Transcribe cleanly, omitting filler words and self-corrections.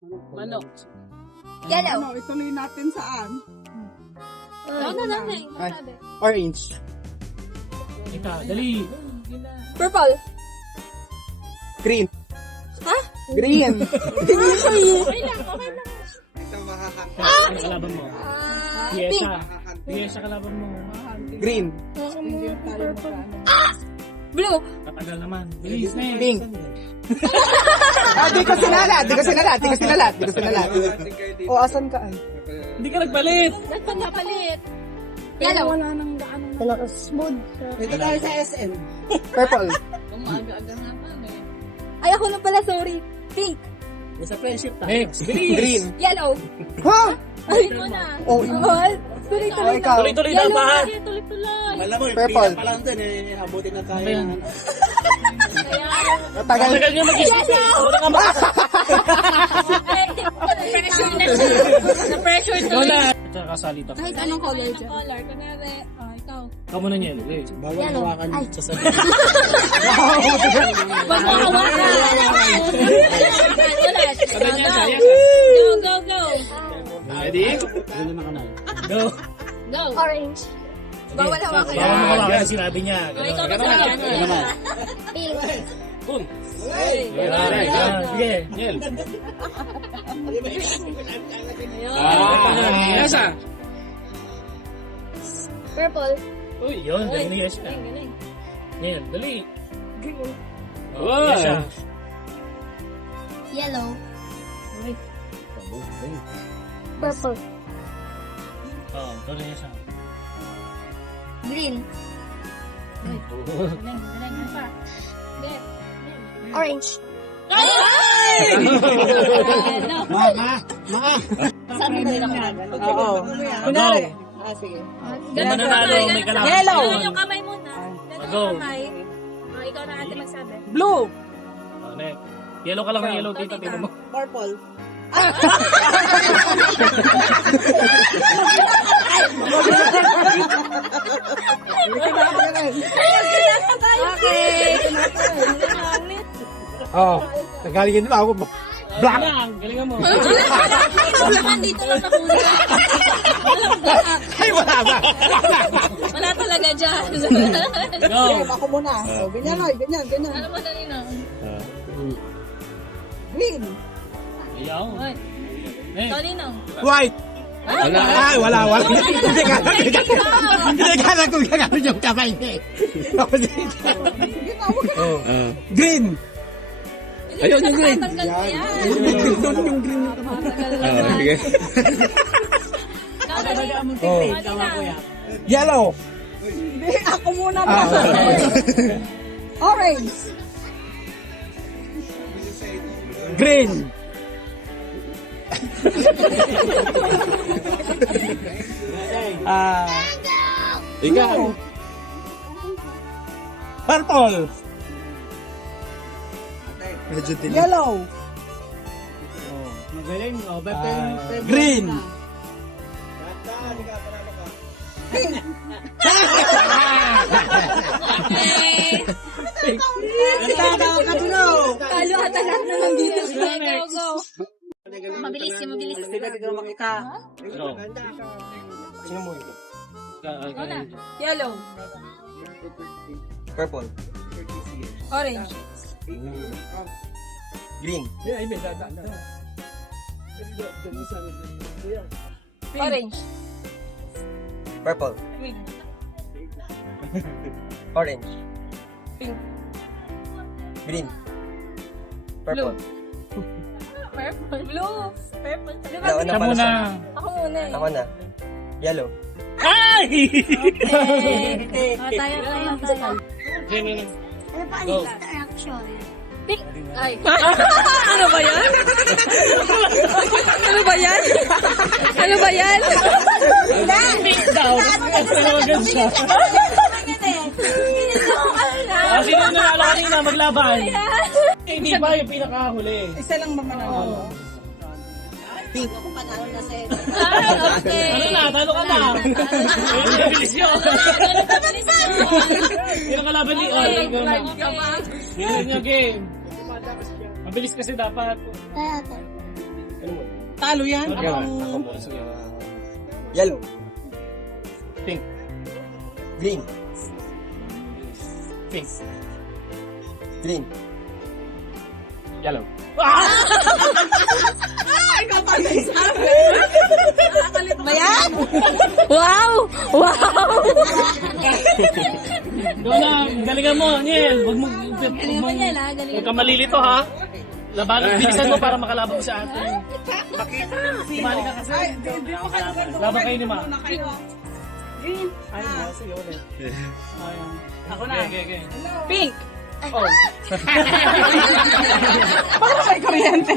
Manok. Yellow. Ituloy natin saan? Ay, orange. Ika, dali. Purple. Green. Ha? Green. Ano kalaban mo? Pink. Piesa. Piesa kalaban mo. Green. Blue. Katagal naman. Bilis na eh. Pink. Di ko sinalat. O, asan ka ay? Hindi ka nagpalit. Nagpapalit. Yellow. Wala nang gaano na. Hello, smooth. Ito tayo sa SM. Purple. Umaga-aga nga pa eh. Ay, ako na pala, sorry. Pink. Sa friendship tayo. Next. Bilis. Green. Yellow. Ha? Ay, mo na. Oh, Tuloy-tuloy ikaw. Tuloy-tuloy na ba? Tuloy-tuloy. Alam mo, Purple. pila pa lang dun eh. Abutin na tayo. Ayan. Matagal. Matagal niya mag-isip. Wala ka Na-pressure na siya. Na-pressure Ikaw na. Tsaka kasali tayo. Kahit anong color dyan. Color. Kunyari, ikaw. Ikaw muna niya. Eh. Bawal Yellow. hawakan Ay. sa sabi. Wag mo hawakan. Sabi niya, saya. Go, go, go. Ready? Go. Go. Orange. Bawal hawakan. Bawal mo hawakan. Sinabi niya. Oh, ikaw Ganun. ba Ganun. Pink. Boom. Sige. Niel. Yasa. Purple. Uy, yun. Galing ni Yesa. Galing, galing. Niel, dali. Green. Oh, Yesa. Yellow. Purple. Oh, ikaw na Yesa. Green. Galing, galing. Ano pa? Hindi. Orange. Sabi ko yun ako. Oo. Kunwari. Sige. Yung mananalo, may kalaban. Yellow. Ganun yung kamay muna. Ganun Go. yung kamay. Ikaw na ate magsabi. Blue. Oh, next. Yellow ka lang ng yellow, tita. Tingnan mo. Purple. Okay. Oh, nagalingin mo ako. Black! Galingan mo. Naman dito lang nakuli. Ay, wala ba? Wala talaga dyan. Go! Ako muna. So, ganyan ay, ganyan. Ano mo dali na? Green. Ayaw. Hoy. Next. Kaninong? White. Wala. Ay, wala. Hindi ka na kung gagawin yung kamay niya. Green. Ayun yung green. Tanggal ko yan. Yung green. Sige. Oh. Kanina. Yellow. Hindi, ako muna ba? Orange. Green. Ikaw. Purple. Medyo dilim. Yellow. Magaling. Oh, Green. Talo ata lahat na lang dito. Go, go. Mabilis yun, mabilis. Go. Sino mo ito? Ikaw na. Yellow. Purple. Orange. Green. Orange. Purple. Green. Orange. Pink. Green. Purple. Purple. Blue. Purple. Di ba? Nauna Ikaw pala muna. sa... Ako muna eh. Ako na. Yellow. Ay! Tayo. Ano pa Go. interaction? Pink. Ay. Ano ba yan? Ano ba yan? Ano ba yan? Pink daw. Talagang siya. Ah, sino na nalo kanina maglaban? Hindi ba yung pinakahuli? Isa lang ba manalo? Ah, okay. Ano na? Talo ka na. Mabilis yun. Yung kalaban ni Oy. Game niya game. Mabilis kasi dapat. Talo yan. Yellow. Pink. Green. Pink. Green. Yellow. Ba yan? Wow! Wow! Doon na, galingan mo, Niel. Huwag mo, huwag ka malilito, ha? Laban, bilisan mo para makalaban mo sa atin. Sumali ka kasi. Laban kayo ni Ma. Ay, sige, ulit. Ako na. Okay. Pink. Oh. Para may kuryente.